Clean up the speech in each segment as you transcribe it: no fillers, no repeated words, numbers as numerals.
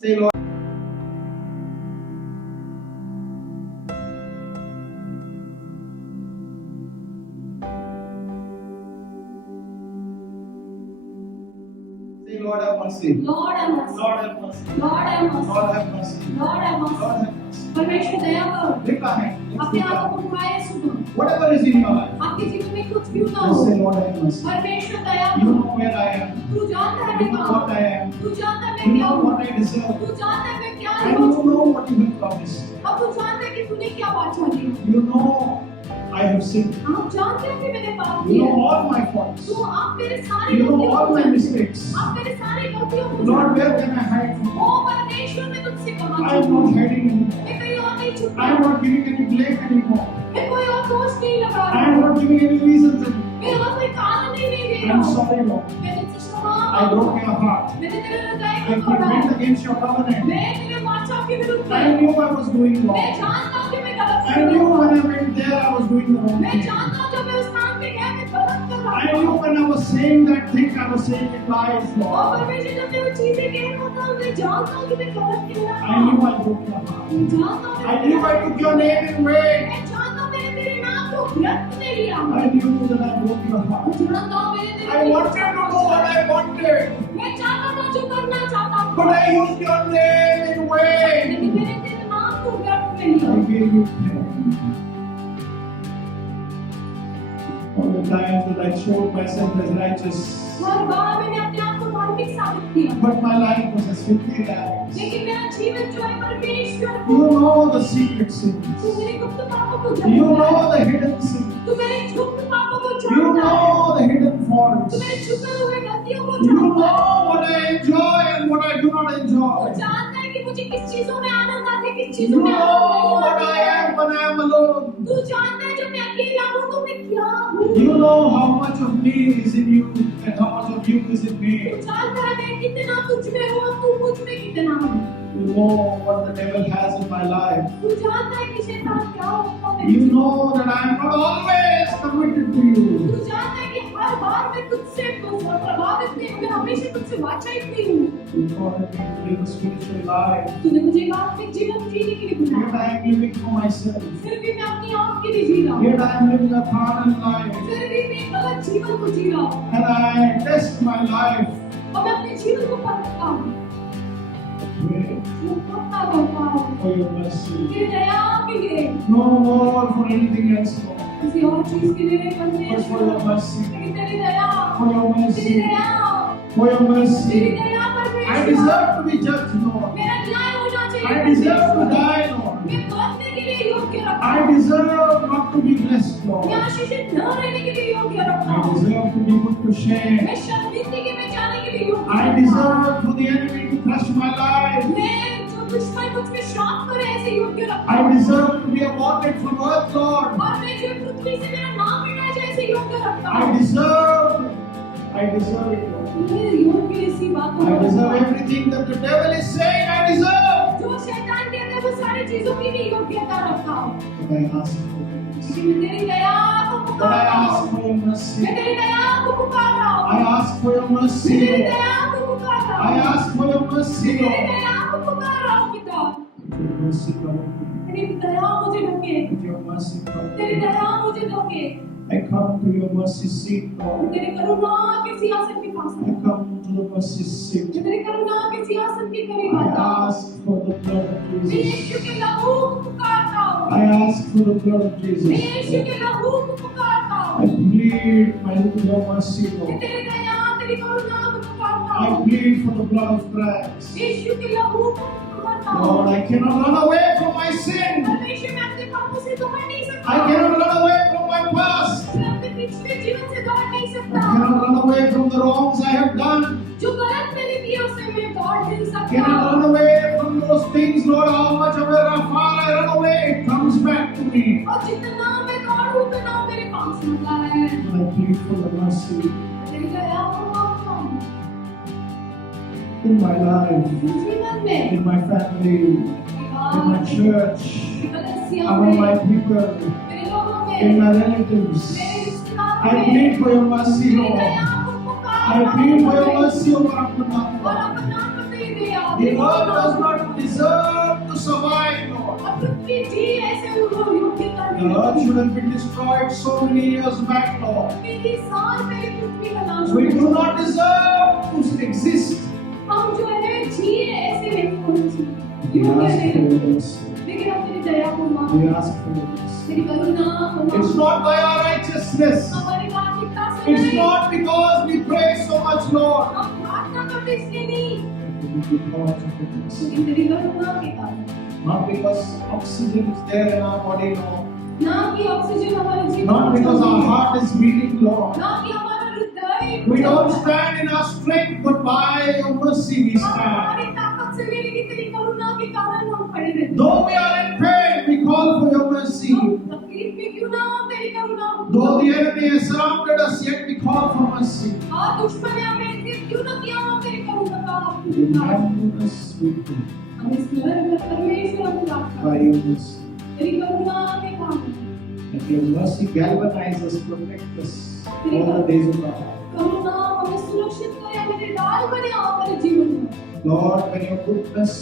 Say, Lord, say, Lord, have mercy. Lord have mercy. Lord, have mercy. Lord have mercy. Lord, have mercy. Lord have Lord, mercy. have mercy. परमेश्वर दया करो Lift our hand. Let's अपने lift our आप hand. को बुलाए सुनो Whatever is in your life, आपके जीवन में कुछ क्यों ना just हो say, Lord, have mercy. परमेश्वर दया You करो know where I am. तू जानता है You मैं know what कहाँ I am. तू जानता है You मैं क्या know हूँ what I deserve. तू जानता है मैं क्या And हूँ you know what you have promised. अब तू जानता है कि तूने क्या वाचा लिया You know I have sinned. आप जानते हो कि मैंने पाप You किया know all my faults. तो आप मेरे सारे You know गलतियों all को my जानते mistakes. हो आप मेरे सारे गलतियों को Lord, जानते where can I hide from हो you? ओ परमेश्वर मैं तुझसे कहाँ I am छुपूं not hiding anymore. मैं कहीं और नहीं I छुपा am not giving any blame anymore. मैं कोई और दोष नहीं लगा I रहा am not giving any reasons anymore. मैं और कोई कारण नहीं दे I रहा am हूँ sorry, Lord. मैं तुझसे क्षमा I broke your heart. मैंने तेरे हृदय I को तोड़ा went against your covenant. मैं तेरे वाचा के विरुद्ध I knew I was doing मैं wrong. जानता हूँ कि मैं गलत I कर रहा knew हूँ when I went there I was doing the wrong मैं thing. जानता हूँ जब मैं उस स्थान पे गया मैं गलत कर रहा I knew हूँ when I was saying that thing I was saying it lies, और Lord. परमेश्वर जब मैं वो चीजें कह रहा था मैं जानता हूँ कि मैं गलत कह रहा I knew हूँ I broke your heart. मैं जानता हूँ I knew I took your name in vain. मैं जानता हूँ मैंने तेरे नाम को व्यर्थ में लिया I knew that I broke your मैं heart. जानता हूँ मैंने तेरे I wanted to do what I wanted, मैं चाहता था जो करना चाहता हूँ but I used your name in vain. लेकिन मैंने तेरे नाम को व्यर्थ में लिया I gave you pain. All the times that I showed myself as righteous, हर बार मैंने अपने आप को धार्मिक साबित किया but my life was as filthy rags. लेकिन मेरा जीवन जो है परमेश्वर You know the secret sins. तू मेरे गुप्त पापों को You जानता है know the hidden sins. तू मेरे गुप्त पापों को You जानता है know the hidden तू faults. मेरे छुपे हुए गलतियों को You जानता है know what I enjoy and what I do not तू enjoy. जानता है कि मुझे किस चीजों में आनंद आता है किस You चीजों में आनंद know नहीं what आता I है am when I am alone. तू जानता है जब मैं अकेला हूँ तो मैं क्या हूँ You know how much of me is in you and how much of you is in तू me. जानता है मैं कितना तुझ में हूँ और तू मुझ में कितना हूँ You know what the devil has in my life. तू जानता है कि शैतान क्या होता है You know that I am not always committed to you. तू जानता है कि हर बार मैं तुझसे प्रभावित नहीं हूँ मैं हमेशा तुझसे वांछित नहीं हूँ You called me to live a spiritual life. तूने मुझे एक आत्मिक जीवन जीने के लिए Yet बुलाया I am living for myself. फिर भी मैं अपनी आप के लिए जी रहा हूँ Yet I am living a carnal life. फिर भी मैं एक गलत जीवन को जी रहा हूँ And I test my life. और मैं अपने जीवन को परखता हूँ Pray मैं पक्का करता हूँ for your mercy. तेरी दया के लिए No more for anything else, Lord. किसी और चीज के लिए नहीं But for your परमेश्वर mercy. लेकिन तेरी दया For your तेरी mercy. दया For your तेरी mercy. दया I परमेश्वर deserve to be judged, Lord. मेरा न्याय होना चाहिए I deserve to परमेश्वर। die, Lord. मैं मरने के लिए योग्य रखा I deserve not to be blessed, मैं Lord. आशीषित न रहने के लिए योग्य रखा I deserve to be put to shame. मैं शर्मिंदगी में जाने के लिए योग्य I रखा deserve for the enemy to crush my life. मैं जो दुश्मन मुझ पे श्राप करे ऐसे योग्य रखा I deserve to be aborted from earth, Lord. और मैं जो पृथ्वी से मेरा नाम मिटा जाए ऐसे योग्य रखा I deserve it, Lord. मैं योग्य इसी बात को I deserve रखा। everything that the devil is saying I deserve. जो शैतान कहता है वो सारी चीजों की भी योग्यता रखा But I ask for your mercy. लेकिन मैं तेरी दया को But पुकार I रहा ask हूँ for your mercy. मैं तेरी दया को पुकार रहा हूँ I ask for your मैं mercy, तेरी Lord. दया को पुकार रहा I हूँ ask for your mercy, मैं तेरी Lord. दया को पुकार रहा हूँ पिता Your mercy, Lord. तेरी दया मुझे ढके Your mercy, तेरी Lord. दया मुझे ढके I come to your mercy seat, मैं Lord. तेरे करुणा के सिंहासन के पास I come to the mercy seat. मैं तेरे करुणा के सिंहासन के करीब I आता हूँ ask for the blood of मैं Jesus. यीशु के लहू को पुकारता हूँ I ask for the blood of मैं यीशु Jesus. के लहू को पुकारता I हूँ plead my your mercy, मैं Lord. तेरी दया तेरी करुणा को पुकारता I हूँ plead for the blood of Christ. यीशु के लहू को पुकारता Lord, हूँ I cannot run away from my sin. परमेश्वर मैं अपने पापों से दौड़ नहीं सकता I cannot run away from my past. मैं अपने पिछले जीवन से दौड़ नहीं I सकता cannot run away from the wrongs I have done. जो गलत मैंने किए उससे मैं दौड़ नहीं I सकता cannot run away from those things, Lord. How much of how far I run away, it comes back to me. और जितना मैं दौड़ूं उतना मेरे पास आता है And I plead for the mercy तेरी दया को मांगता हूँ in my life, जीवन में in my family, in my church, कलीसिया among में my people, मेरे लोगों में in my relatives. मेरे रिश्तेदारों I में plead for your mercy, तेरी Lord. दया को I plead for your mercy over Abdullah. और अपना प्रति दया The earth does not deserve to survive, Lord. और पृथ्वी जी ऐसे उनको योग्यता The नहीं earth रखती। should have been destroyed so many years back, Lord. कई साल पहले पृथ्वी का नाश We हो do गया। not deserve to exist. हम जो है जिए ऐसे नहीं होने चाहिए, We योग्य ask नहीं for है। your mercy. लेकिन हम तेरी दया को मांग, We ask for your mercy. तेरी करुणा को It's मांग। not by our righteousness. हमारी धार्मिकता से It's नहीं, not because we pray so much, Lord. हम प्रार्थना करते इसलिए नहीं, Because of your mercy. लेकिन तेरी करुणा के कारण। Not because oxygen is there in our body, Lord. ना कि ऑक्सीजन हमारे जीवन Not में because चल our रही है, heart is beating, Lord. ना कि हमारा हृदय We चल don't रहा है। stand in our strength, but by your mercy we हम stand. हमारी ताकत से नहीं, लेकिन तेरी करुणा के कारण हम खड़े रहते हैं। Though we are in pain, we call for your mercy. हम तकलीफ में क्यों ना हो, तेरी करुणा हो। Though the enemy has surrounded us, yet we call for mercy. और दुश्मन ने हमें इज्जत क्यों ना किया हो, तेरी करुणा का हम पुकार। Remember us, we pray, हम इस स्मरण में परमेश्वर हम प्रार्थना by करते हैं। your mercy. तेरी करुणा के कारण Let your mercy galvanize us, protect us all the days of our life. करुणा हमें सुरक्षित करे, हमें ढाल बने हमारे जीवन में। Lord, when your goodness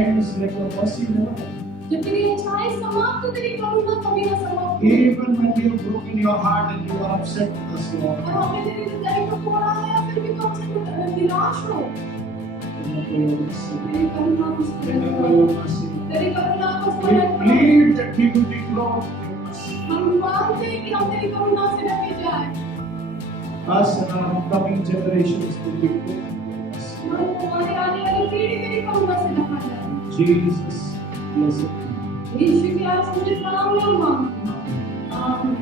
ends, let your mercy never end. जब तेरी अच्छाई समाप्त हो, तेरी करुणा कभी ना समाप्त हो। Even when we have broken your heart and you are upset with us, Lord, और हमने तेरे हृदय को तोड़ा है, या फिर भी तुम हमसे निराश हो, remember your mercy. तेरी करुणा को स्मरण Remember करो। your mercy. तेरी करुणा को We स्मरण करो। plead that we will be clothed with your mercy. हम मांगते हैं कि हम तेरी करुणा से ढके जाए। Us and our coming generations will be clothed with your mercy. हम हमारी आने वाली पीढ़ी तेरी करुणा से ढका जाए। Jesus, blessed be. यीशु के आशीष नाम में हम मांगते हैं। आमीन।